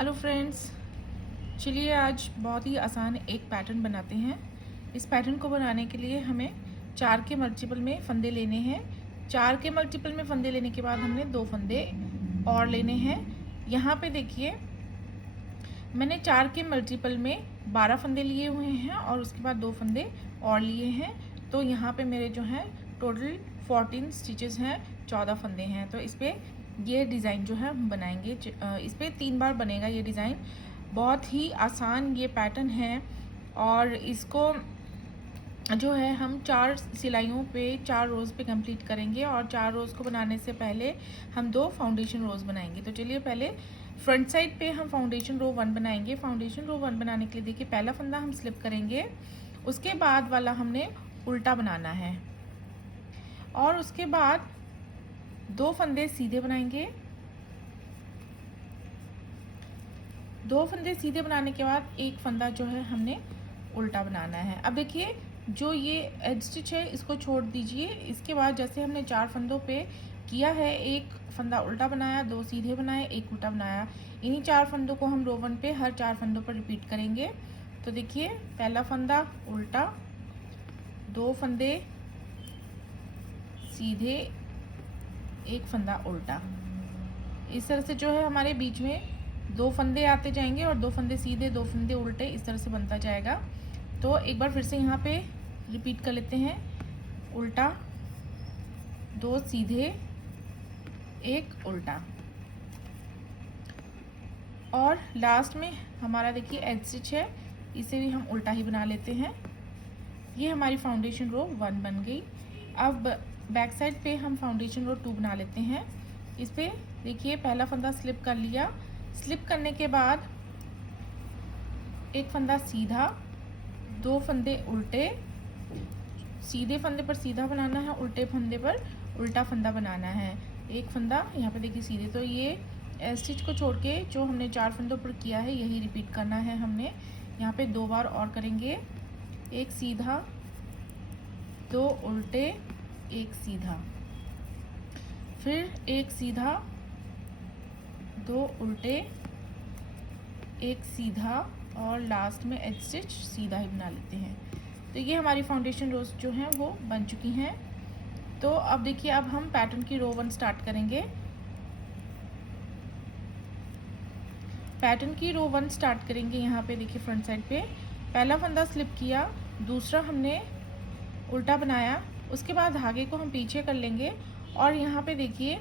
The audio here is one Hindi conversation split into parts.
हेलो फ्रेंड्स, चलिए आज बहुत ही आसान एक पैटर्न बनाते हैं। इस पैटर्न को बनाने के लिए हमें 4 के मल्टीपल में फंदे लेने हैं। 4 के मल्टीपल में फंदे लेने के बाद हमने 2 फंदे और लेने हैं। यहाँ पे देखिए मैंने 4 के मल्टीपल में 12 फंदे लिए हुए हैं और उसके बाद 2 फंदे और लिए हैं। तो यहाँ पे मेरे जो हैं टोटल 14 स्टिचेस हैं, 14 फंदे हैं। तो इस पर ये डिज़ाइन जो है हम बनाएंगे। इस पर 3 बार बनेगा ये डिज़ाइन। बहुत ही आसान ये पैटर्न है और इसको जो है हम 4 सिलाइयों पे 4 रोज़ पे कंप्लीट करेंगे और 4 रोज़ को बनाने से पहले हम 2 फाउंडेशन रोज़ बनाएंगे। तो चलिए पहले फ्रंट साइड पे हम फाउंडेशन रो 1 बनाएंगे। फाउंडेशन रो 1 बनाने के लिए देखिए पहला फंदा हम स्लिप करेंगे, उसके बाद वाला हमने उल्टा बनाना है और उसके बाद 2 फंदे सीधे बनाएंगे। 2 फंदे सीधे बनाने के बाद एक फंदा जो है हमने उल्टा बनाना है। अब देखिए जो ये एज स्टिच है इसको छोड़ दीजिए। इसके बाद जैसे हमने 4 फंदों पे किया है, एक फंदा उल्टा बनाया, 2 सीधे बनाए, एक उल्टा बनाया। इन्हीं 4 फंदों को हम रो 1 पे हर 4 फंदों पर रिपीट करेंगे। तो देखिए पहला फंदा उल्टा, 2 फंदे सीधे, एक फंदा उल्टा। इस तरह से जो है हमारे बीच में 2 फंदे आते जाएंगे और 2 फंदे सीधे, 2 फंदे उल्टे, इस तरह से बनता जाएगा। तो एक बार फिर से यहाँ पे रिपीट कर लेते हैं। उल्टा, 2 सीधे, एक उल्टा। और लास्ट में हमारा देखिए एज स्टिच है, इसे भी हम उल्टा ही बना लेते हैं। ये हमारी फाउंडेशन रो 1 बन गई। अब बैक साइड पे हम फाउंडेशन रो 2 बना लेते हैं। इस पे देखिए पहला फंदा स्लिप कर लिया। स्लिप करने के बाद एक फंदा सीधा, 2 फंदे उल्टे। सीधे फंदे पर सीधा बनाना है, उल्टे फंदे पर उल्टा फंदा बनाना है। एक फंदा यहाँ पे देखिए सीधे। तो ये स्टिच को छोड़ के जो हमने 4 फंदों पर किया है यही रिपीट करना है हमने। यहाँ पे 2 बार और करेंगे। एक सीधा, 2 उल्टे, एक सीधा, फिर एक सीधा, 2 उल्टे, एक सीधा और लास्ट में एज स्टिच सीधा ही बना लेते हैं। तो ये हमारी फाउंडेशन रोज जो हैं वो बन चुकी हैं। तो अब देखिए अब हम पैटर्न की रो 1 स्टार्ट करेंगे। पैटर्न की रो 1 स्टार्ट करेंगे। यहाँ पे देखिए फ्रंट साइड पे पहला फंदा स्लिप किया, दूसरा हमने उल्टा बनाया, उसके बाद धागे को हम पीछे कर लेंगे और यहाँ पे देखिए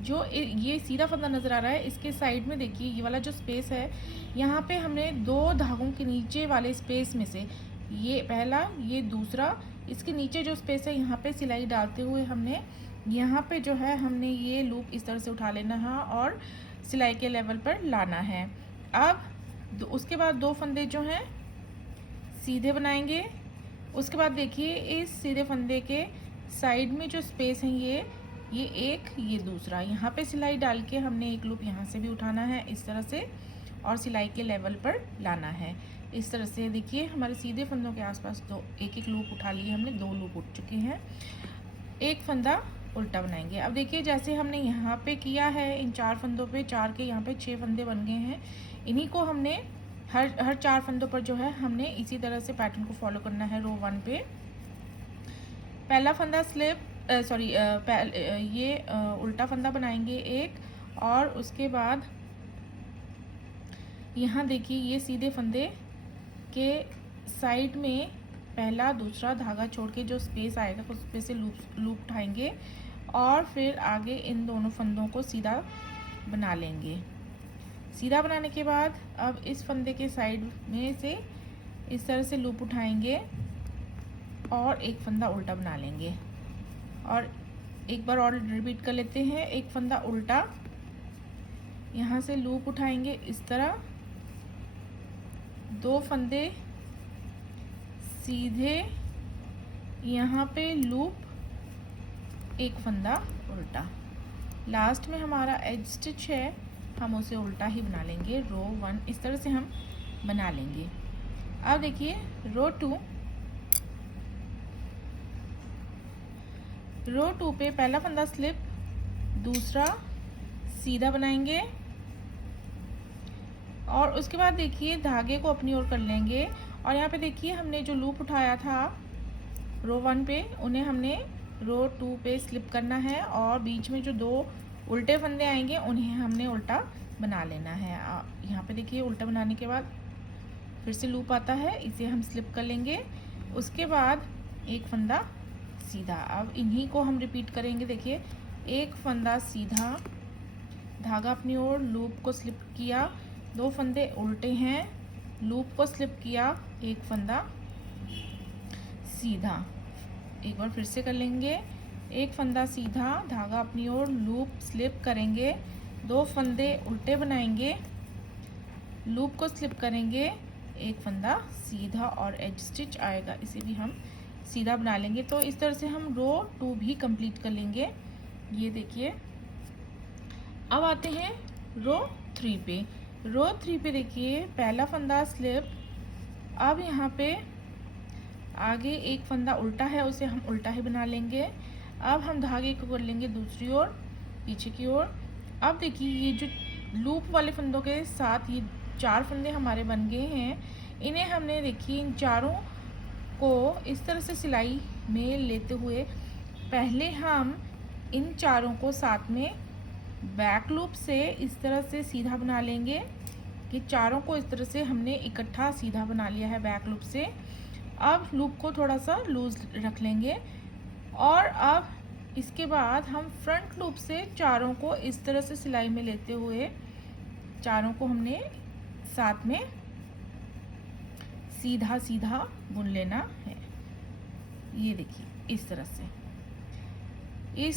जो ये सीधा फंदा नज़र आ रहा है इसके साइड में देखिए ये वाला जो स्पेस है, यहाँ पे हमने 2 धागों के नीचे वाले स्पेस में से ये पहला, ये दूसरा, इसके नीचे जो स्पेस है यहाँ पे सिलाई डालते हुए हमने यहाँ पे जो है हमने ये लूप इस तरह से उठा लेना है और सिलाई के लेवल पर लाना है। अब उसके बाद 2 फंदे जो हैं सीधे बनाएंगे। उसके बाद देखिए इस सीधे फंदे के साइड में जो स्पेस है ये एक, ये दूसरा, यहाँ पे सिलाई डाल के हमने एक लूप यहाँ से भी उठाना है इस तरह से और सिलाई के लेवल पर लाना है। इस तरह से देखिए हमारे सीधे फंदों के आसपास एक एक लूप उठा लिए हमने, 2 लूप उठ चुके हैं। एक फंदा उल्टा बनाएंगे। अब देखिए जैसे हमने यहाँ पे किया है इन 4 फंदों पे, 4 के यहाँ पे 6 फंदे बन गए हैं। इन्हीं को हमने हर 4 फंदों पर जो है हमने इसी तरह से पैटर्न को फॉलो करना है। रो 1 पे पहला फंदा स्लिप उल्टा फंदा बनाएंगे एक, और उसके बाद यहाँ देखिए ये सीधे फंदे के साइड में पहला दूसरा धागा छोड़ के जो स्पेस आएगा उस पे से लूप उठाएंगे और फिर आगे इन दोनों फंदों को सीधा बना लेंगे। सीधा बनाने के बाद अब इस फंदे के साइड में से इस तरह से लूप उठाएंगे और एक फंदा उल्टा बना लेंगे। और एक बार और रिपीट कर लेते हैं। एक फंदा उल्टा, यहाँ से लूप उठाएंगे इस तरह, 2 फंदे सीधे, यहाँ पे लूप, एक फंदा उल्टा। लास्ट में हमारा एज स्टिच है, हम उसे उल्टा ही बना लेंगे। रो 1 इस तरह से हम बना लेंगे। अब देखिए रो 2 पे पहला फंदा स्लिप, दूसरा सीधा बनाएंगे, और उसके बाद देखिए धागे को अपनी ओर कर लेंगे और यहाँ पे देखिए हमने जो लूप उठाया था रो 1 पे, उन्हें हमने रो 2 पे स्लिप करना है और बीच में जो 2 उल्टे फंदे आएंगे उन्हें हमने उल्टा बना लेना है। यहाँ पे देखिए उल्टा बनाने के बाद फिर से लूप आता है, इसे हम स्लिप कर लेंगे। उसके बाद एक फंदा सीधा। अब इन्हीं को हम रिपीट करेंगे। देखिए एक फंदा सीधा, धागा अपनी ओर, लूप को स्लिप किया, 2 फंदे उल्टे हैं, लूप को स्लिप किया, एक फंदा सीधा। एक बार फिर से कर लेंगे। एक फंदा सीधा, धागा अपनी ओर, लूप स्लिप करेंगे, 2 फंदे उल्टे बनाएंगे, लूप को स्लिप करेंगे, एक फंदा सीधा और एज स्टिच आएगा, इसे भी हम सीधा बना लेंगे। तो इस तरह से हम रो 2 भी कंप्लीट कर लेंगे। ये देखिए अब आते हैं रो 3 पे। रो 3 पे देखिए पहला फंदा स्लिप। अब यहाँ पे आगे एक फंदा उल्टा है, उसे हम उल्टा ही बना लेंगे। अब हम धागे को कर लेंगे दूसरी ओर, पीछे की ओर। अब देखिए ये जो लूप वाले फंदों के साथ ये 4 फंदे हमारे बन गए हैं, इन्हें हमने देखिए इन चारों को इस तरह से सिलाई में लेते हुए पहले हम इन चारों को साथ में बैक लूप से इस तरह से सीधा बना लेंगे कि चारों को इस तरह से हमने इकट्ठा सीधा बना लिया है बैक लूप से। अब लूप को थोड़ा सा लूज रख लेंगे और अब इसके बाद हम फ्रंट लूप से चारों को इस तरह से सिलाई में लेते हुए चारों को हमने साथ में सीधा सीधा बुन लेना है। ये देखिए इस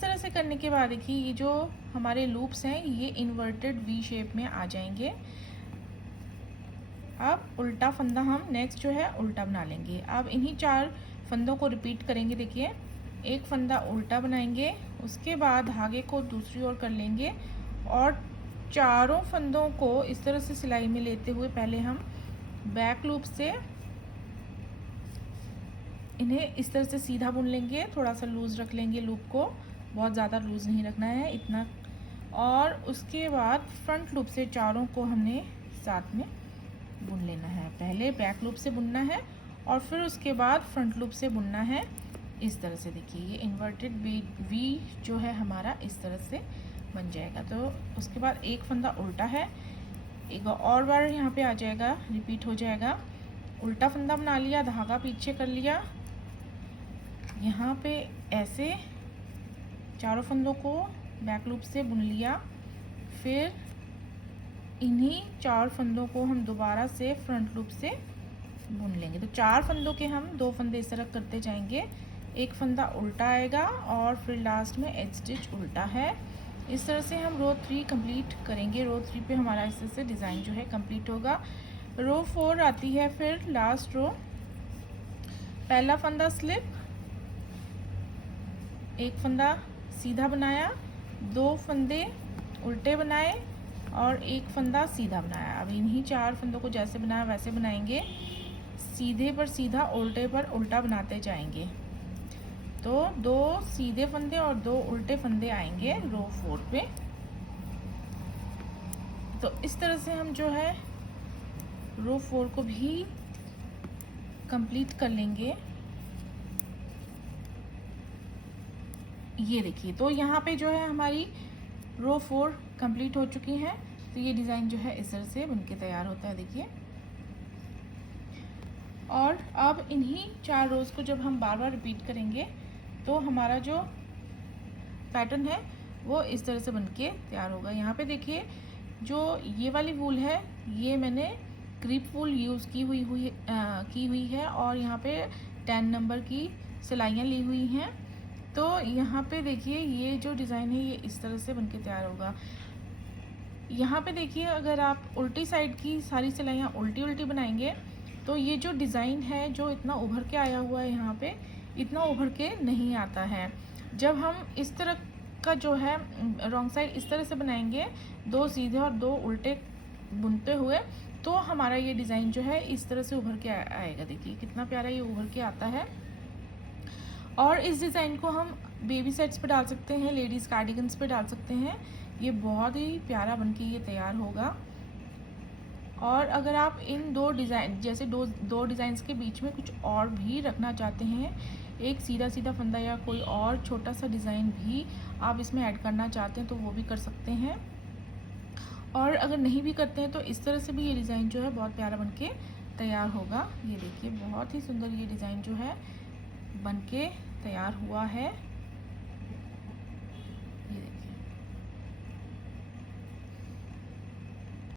तरह से करने के बाद देखिए ये जो हमारे लूप्स हैं ये इन्वर्टेड वी शेप में आ जाएंगे। अब उल्टा फंदा हम नेक्स्ट जो है उल्टा बना लेंगे। अब इन्हीं 4 फंदों को रिपीट करेंगे। देखिए एक फंदा उल्टा बनाएंगे, उसके बाद धागे को दूसरी ओर कर लेंगे और चारों फंदों को इस तरह से सिलाई में लेते हुए पहले हम बैक लूप से इन्हें इस तरह से सीधा बुन लेंगे। थोड़ा सा लूज़ रख लेंगे लूप को, बहुत ज़्यादा लूज़ नहीं रखना है, इतना। और उसके बाद फ्रंट लूप से चारों को हमने साथ में बुन लेना है। पहले बैक लूप से बुनना है और फिर उसके बाद फ्रंट लूप से बुनना है। इस तरह से देखिए ये इन्वर्टेड वी जो है हमारा इस तरह से बन जाएगा। तो उसके बाद एक फंदा उल्टा है, एक और बार यहाँ पे आ जाएगा, रिपीट हो जाएगा। उल्टा फंदा बना लिया, धागा पीछे कर लिया, यहाँ पे ऐसे चारों फंदों को बैक लूप से बुन लिया। फिर इन्हीं 4 फंदों को हम दोबारा से फ्रंट लूप से बुन लेंगे। तो 4 फंदों के हम 2 फंदे इस तरह करते जाएंगे, एक फंदा उल्टा आएगा और फिर लास्ट में एज स्टिच उल्टा है। इस तरह से हम रो 3 कंप्लीट करेंगे। रो 3 पे हमारा इस तरह से डिज़ाइन जो है कंप्लीट होगा। रो 4 आती है फिर लास्ट रो। पहला फंदा स्लिप, एक फंदा सीधा बनाया, 2 फंदे उल्टे बनाए और एक फंदा सीधा बनाया। अब इन्हीं 4 फंदों को जैसे बनाया वैसे बनाएंगे, सीधे पर सीधा, उल्टे पर उल्टा बनाते जाएंगे। तो 2 सीधे फंदे और 2 उल्टे फंदे आएंगे रो 4 पे। तो इस तरह से हम जो है रो 4 को भी कंप्लीट कर लेंगे। ये देखिए तो यहाँ पे जो है हमारी रो 4 कंप्लीट हो चुकी है। तो ये डिज़ाइन जो है इस तरह से बनके तैयार होता है, देखिए। और अब इन्हीं 4 रोज़ को जब हम बार बार रिपीट करेंगे तो हमारा जो पैटर्न है वो इस तरह से बनके तैयार होगा। यहाँ पे देखिए जो ये वाली वूल है ये मैंने क्रीप वूल यूज़ की हुई है और यहाँ पे 10 नंबर की सिलाइयाँ ली हुई हैं। तो यहाँ पे देखिए ये जो डिज़ाइन है ये इस तरह से बनके तैयार होगा। यहाँ पे देखिए अगर आप उल्टी साइड की सारी सिलाइयाँ उल्टी उल्टी बनाएंगे तो ये जो डिज़ाइन है जो इतना उभर के आया हुआ है यहाँ पे, इतना उभर के नहीं आता है। जब हम इस तरह का जो है रॉन्ग साइड इस तरह से बनाएंगे, 2 सीधे और 2 उल्टे बुनते हुए, तो हमारा ये डिज़ाइन जो है इस तरह से उभर के आएगा। देखिए कितना प्यारा ये उभर के आता है। और इस डिज़ाइन को हम बेबी सेट्स पे डाल सकते हैं, लेडीज़ कार्डिगन्स पे डाल सकते हैं। ये बहुत ही प्यारा बनके ये तैयार होगा। और अगर आप इन दो डिज़ाइन जैसे दो डिज़ाइंस के बीच में कुछ और भी रखना चाहते हैं, एक सीधा सीधा फंदा या कोई और छोटा सा डिज़ाइन भी आप इसमें ऐड करना चाहते हैं तो वो भी कर सकते हैं। और अगर नहीं भी करते हैं तो इस तरह से भी ये डिज़ाइन जो है बहुत प्यारा बनके तैयार होगा। ये देखिए बहुत ही सुंदर ये डिज़ाइन जो है बनके तैयार हुआ है।